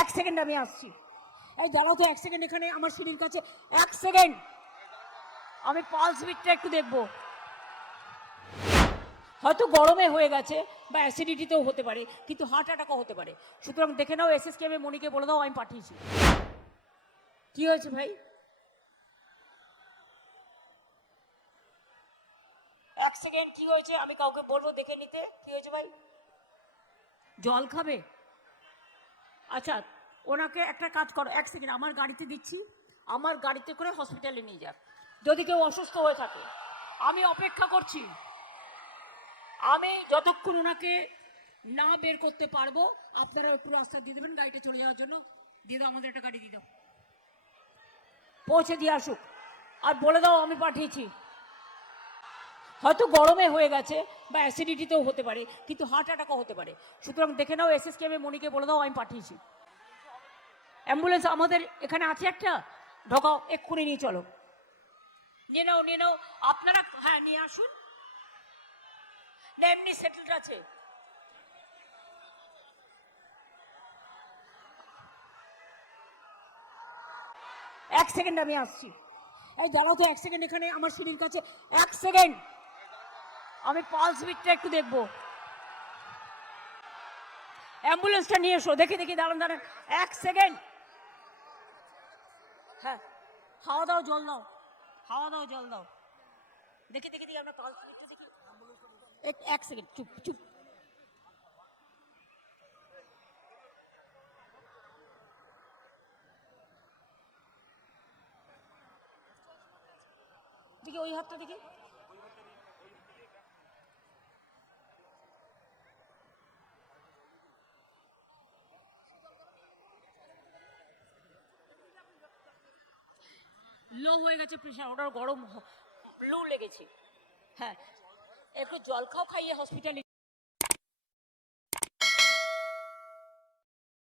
এক সেকেন্ড আমি আসছি। এই দাঁড়াও তো এক সেকেন্ড, এখানে আমার সিঁড়ির কাছে এক সেকেন্ড, আমি পালস বিটটা একটু দেখবো। হয়তো গরমে হয়ে গেছে বা অ্যাসিডিটিতেও হতে পারে, কিন্তু হার্ট অ্যাটাকও হতে পারে। সুতরাং দেখে নাও, এসএসকেএমে মনিকে বলে দাও আমি পাঠিয়েছি। কি হয়েছে ভাই? এক সেকেন্ড, কি হয়েছে আমি কাউকে বলবো দেখে নিতে। কি হয়েছে ভাই? জল খাবে? আচ্ছা, ওনাকে একটা কাজ করো, এক সেকেন্ড আমার গাড়িতে দিচ্ছি, আমার গাড়িতে করে হসপিটালে নিয়ে যাক। যদি কেউ অসুস্থ হয়ে থাকে আমি অপেক্ষা করছি। আমি যতক্ষণ ওনাকে না বের করতে পারবো আপনারা একটু রাস্তা দিয়ে দেবেন গাড়িটা চলে যাওয়ার জন্য। দিয়ে দাও, আমাদের একটা গাড়ি দিয়ে দাও, পৌঁছে দিয়ে আসুক। আর বলে দাও আমি পাঠিয়েছি। হয়তো গরমে হয়ে গেছে বা অ্যাসিডিটিতেও হতে পারে, কিন্তু হার্ট অ্যাটাকও হতে পারে। সুতরাং দেখে নাও, এসএসকেএমে মনিকে বলে দাও আমি পাঠিয়েছি। অ্যাম্বুলেন্স আমাদের এখানে আছে একটা, ঢোকাও, এক্ষুনি নিয়ে চলো। নিয়ে নাও, নিয়ে নাও আপনারা, হ্যাঁ নিয়ে আসুন। না এমনি সেটেলড আছে। এক সেকেন্ড আমি আসছি। এই দাঁড়াও তো এক সেকেন্ড, এখানে আমার সিঁড়ির কাছে এক সেকেন্ড, আমি পালস বিটটা একটু দেখবো। অ্যাম্বুলেন্সটা নিয়ে এসো। দেখি দেখি, দাঁড়ান দাঁড়ান এক সেকেন্ড। হ্যাঁ, হাওয়া দাও, জল দাও, হাওয়া দাও, জল দাও। দেখি দেখি দেখি, আমরা পালস বিটটা দেখি। এক সেকেন্ড, চুপ চুপ। দেখি ওই হাতটা দেখি। লো হয়ে গেছে প্রেশার, ওটার গরম লো লেগেছে। হ্যাঁ, একটু জল খাও, খাইয়ে হসপিটালে